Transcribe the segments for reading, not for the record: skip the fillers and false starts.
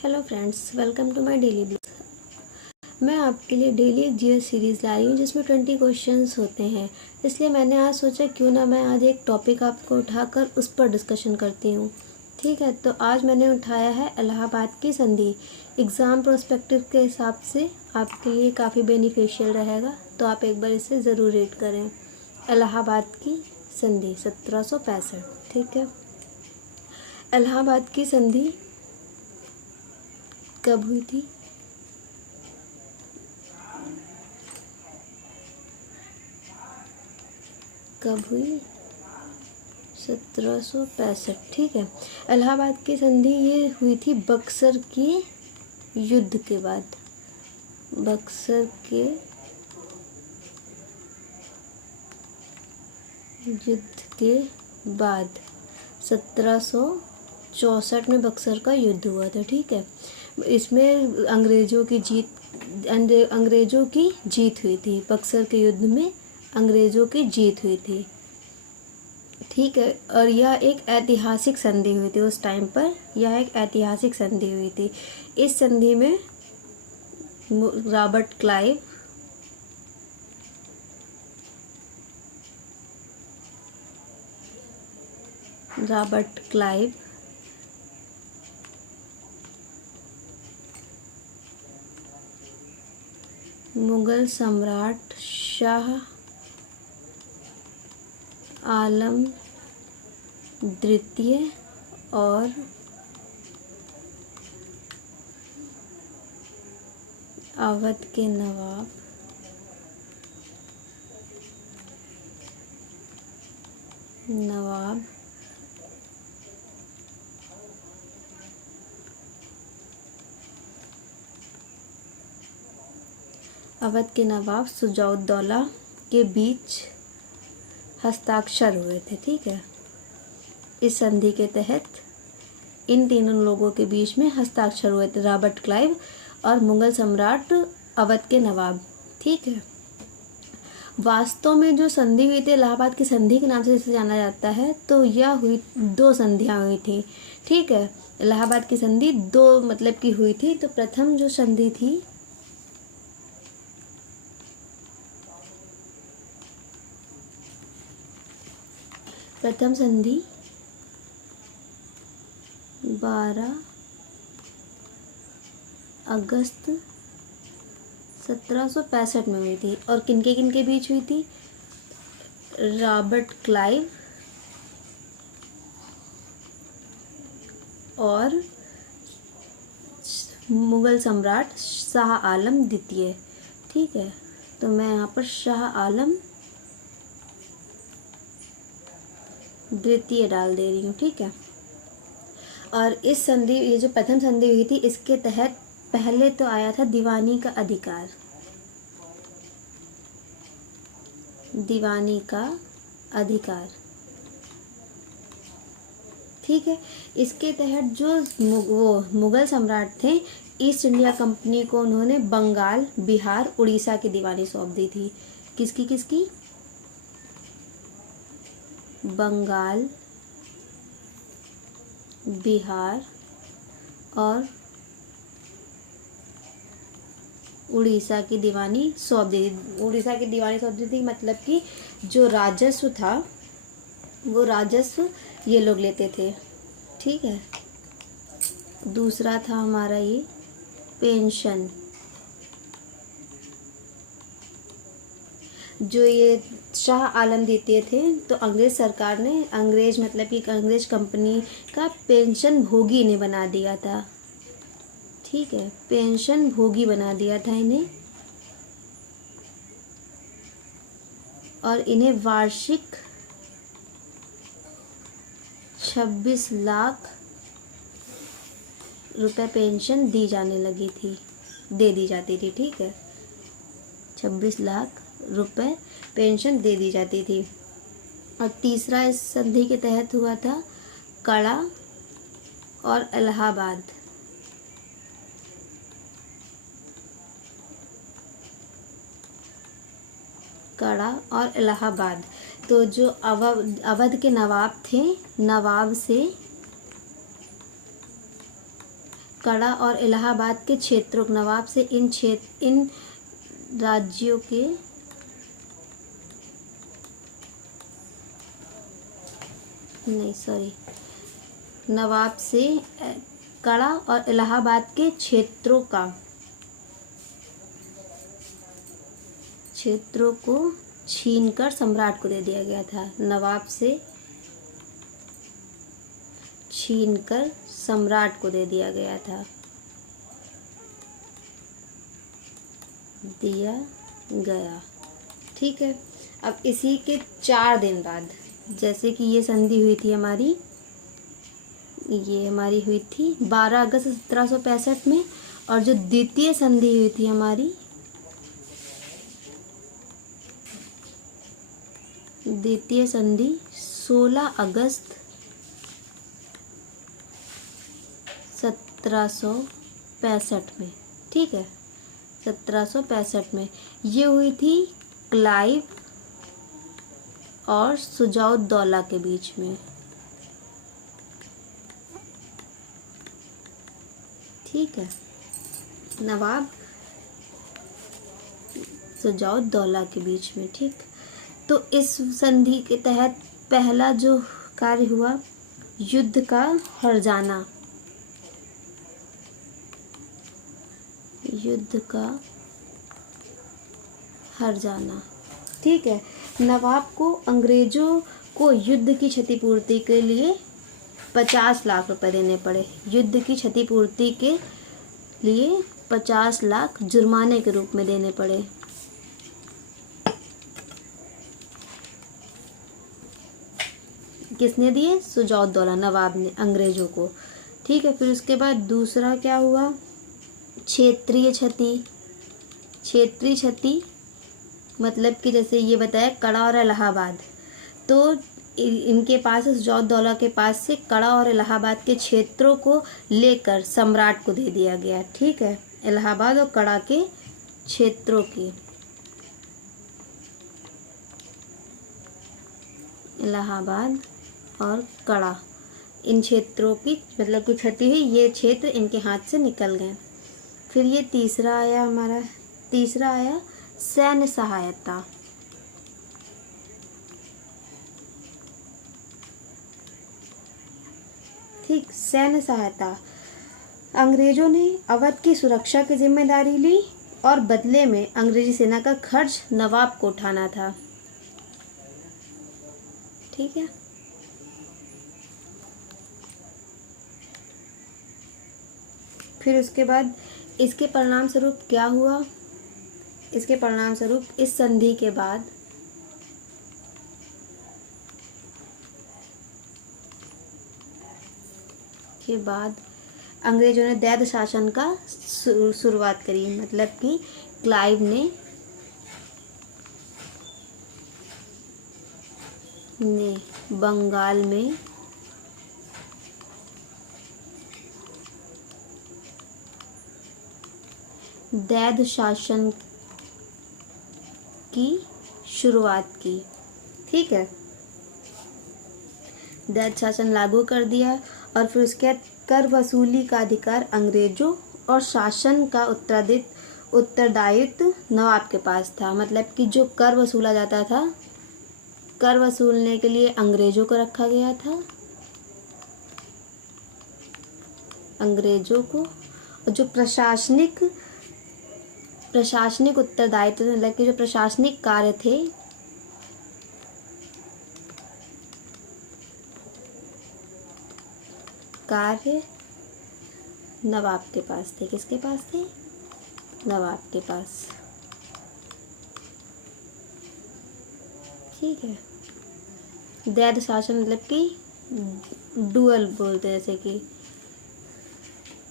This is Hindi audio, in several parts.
Hello friends, welcome to my daily blog. मैं आपके लिए डेली एक जीएस सीरीज़ ला रही हूँ जिसमें 20 क्वेश्चंस होते हैं। इसलिए मैंने आज सोचा क्यों ना मैं आज एक टॉपिक आपको उठाकर उस पर डिस्कशन करती हूँ। ठीक है, तो आज मैंने उठाया है इलाहाबाद की संधि। एग्ज़ाम प्रोस्पेक्टिव के हिसाब से आपके लिए काफ़ी बेनिफिशियल रहेगा, तो आप एक बार इसे ज़रूर रीड करें। इलाहाबाद की संधि 1765। ठीक है, इलाहाबाद की संधि कब हुई थी? कब हुई? 1765। ठीक है, इलाहाबाद की संधि ये हुई थी बक्सर के युद्ध के बाद। बक्सर के युद्ध के बाद 1764 में बक्सर का युद्ध हुआ था। ठीक है, इसमें अंग्रेज़ों की जीत हुई थी। बक्सर के युद्ध में अंग्रेज़ों की जीत हुई थी। ठीक है, और यह एक ऐतिहासिक संधि हुई थी उस टाइम पर। यह एक ऐतिहासिक संधि हुई थी। इस संधि में रॉबर्ट क्लाइव मुगल सम्राट शाह आलम द्वितीय और अवध के नवाब सुजाउद्दौला के बीच हस्ताक्षर हुए थे। ठीक है, इस संधि के तहत इन तीनों लोगों के बीच में हस्ताक्षर हुए थे, रॉबर्ट क्लाइव और मुगल सम्राट अवध के नवाब। ठीक है, वास्तव में जो संधि हुई थी इलाहाबाद की संधि के नाम से इसे जाना जाता है, तो यह हुई दो संधियां हुई थी। ठीक है, इलाहाबाद की संधि दो मतलब की हुई थी। तो प्रथम जो संधि थी प्रथम संधि 12 अगस्त 1765 में हुई थी। और किनके बीच हुई थी? रॉबर्ट क्लाइव और मुगल सम्राट शाह आलम द्वितीय। ठीक है, तो मैं यहाँ पर शाह आलम द्वितीय डाल दे रही हूँ। ठीक है, और इस संधि ये जो प्रथम संधि हुई थी इसके तहत पहले तो आया था दीवानी का अधिकार। ठीक है, इसके तहत जो वो मुगल सम्राट थे, ईस्ट इंडिया कंपनी को उन्होंने बंगाल, बिहार, उड़ीसा की दीवानी सौंप दी थी। किसकी? बंगाल, बिहार और उड़ीसा की दीवानी सौंप दी थी। उड़ीसा की दीवानी सौंप दी थी मतलब कि जो राजस्व था वो राजस्व ये लोग लेते थे। ठीक है, दूसरा था हमारा ये पेंशन। जो ये शाह आलम द्वितीय थे, तो अंग्रेज सरकार ने अंग्रेज कंपनी का पेंशन भोगी इन्हें बना दिया था। ठीक है, पेंशन भोगी बना दिया था इन्हें, और इन्हें वार्षिक 26 लाख रुपए पेंशन दे दी जाती थी। ठीक है, 26 लाख रुपए पेंशन दे दी जाती थी। और तीसरा इस संधि के तहत हुआ था कड़ा और इलाहाबाद। तो जो अवध के नवाब थे, नवाब से कड़ा और इलाहाबाद के क्षेत्रों नवाब से इन राज्यों के नवाब से कड़ा और इलाहाबाद के क्षेत्रों को छीनकर सम्राट को दे दिया गया था। नवाब से छीनकर सम्राट को दे दिया गया था, दिया गया। ठीक है। अब इसी के 4 दिन बाद, जैसे कि ये संधि हुई थी हमारी, ये हमारी हुई थी 12 अगस्त 1765 में, और जो द्वितीय संधि हुई थी हमारी, द्वितीय संधि 16 अगस्त 1765 में। ठीक है, 1765 में ये हुई थी क्लाइव और सुजाउद्दौला के बीच में। ठीक है, नवाब सुजाउद्दौला के बीच में। ठीक, तो इस संधि के तहत पहला जो कार्य हुआ, युद्ध का हर्जाना, युद्ध का हर्जाना। ठीक है, नवाब को अंग्रेजों को युद्ध की क्षतिपूर्ति के लिए 50 लाख रुपए देने पड़े। युद्ध की क्षतिपूर्ति के लिए 50 लाख जुर्माने के रूप में देने पड़े। किसने दिए? सुजाउद्दौला, नवाब ने अंग्रेजों को। ठीक है, फिर उसके बाद दूसरा क्या हुआ? क्षेत्रीय क्षति। क्षेत्रीय क्षति मतलब कि जैसे ये बताया कड़ा और इलाहाबाद, तो इनके पास, सुजाउद्दौला के पास से कड़ा और इलाहाबाद के क्षेत्रों को लेकर सम्राट को दे दिया गया। ठीक है, इलाहाबाद और कड़ा के क्षेत्रों की, इलाहाबाद और कड़ा, इन क्षेत्रों की मतलब की क्षति हुई, ये क्षेत्र इनके हाथ से निकल गए। फिर ये तीसरा आया सैन्य सहायता। ठीक, सैन्य सहायता। अंग्रेजों ने अवध की सुरक्षा की जिम्मेदारी ली और बदले में अंग्रेजी सेना का खर्च नवाब को उठाना था। ठीक है, फिर उसके बाद इसके परिणाम स्वरूप क्या हुआ? इसके परिणाम स्वरूप इस संधि के बाद अंग्रेजों ने दैध शासन का शुरुआत करी। मतलब कि क्लाइव ने बंगाल में दैध शासन की शुरुआत की। ठीक है, दैध शासन लागू कर दिया और फिर उसके बाद कर वसूली का अधिकार अंग्रेजों और शासन का उत्तरदायित्व नवाब के पास था। मतलब कि जो कर वसूला जाता था, कर वसूलने के लिए अंग्रेजों को रखा गया था, अंग्रेजों को, और जो प्रशासनिक उत्तरदायित्व, मतलब कि जो प्रशासनिक कार्य थे, नवाब के पास थे। किसके पास थे? नवाब के पास। ठीक है, दैध शासन मतलब कि डुअल बोलते हैं, जैसे कि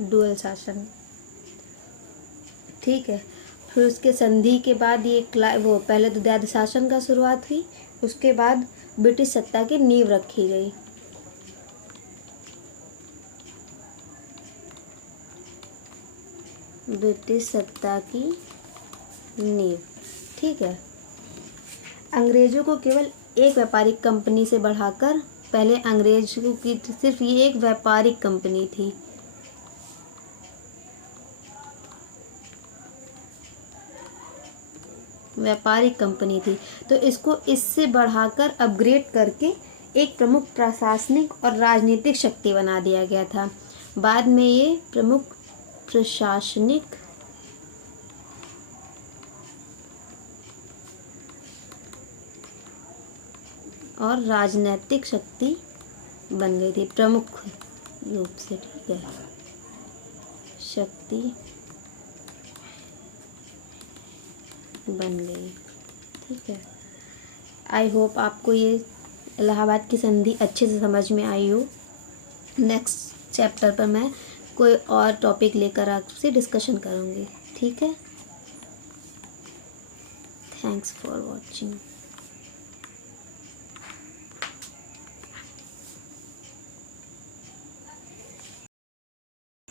डुअल शासन। ठीक है, फिर उसके संधि के बाद ये पहले तो दैध शासन का शुरुआत हुई, उसके बाद ब्रिटिश सत्ता की नींव रखी गई। ब्रिटिश सत्ता की नींव। ठीक है, अंग्रेजों को केवल एक व्यापारिक कंपनी से बढ़ाकर, पहले अंग्रेजों की सिर्फ ये एक व्यापारिक कंपनी थी, व्यापारिक कंपनी थी, तो इसको इससे बढ़ाकर अपग्रेड करके एक प्रमुख प्रशासनिक और राजनीतिक शक्ति बना दिया गया था। बाद में ये प्रमुख प्रशासनिक और राजनीतिक शक्ति बन गई थी, प्रमुख रूप से, ठीक है, शक्ति बन गई, ठीक है। आई होप आपको ये इलाहाबाद की संधि अच्छे से समझ में आई हो। नेक्स्ट चैप्टर पर मैं कोई और टॉपिक लेकर आपसे डिस्कशन करूँगी, ठीक है। Thanks for watching.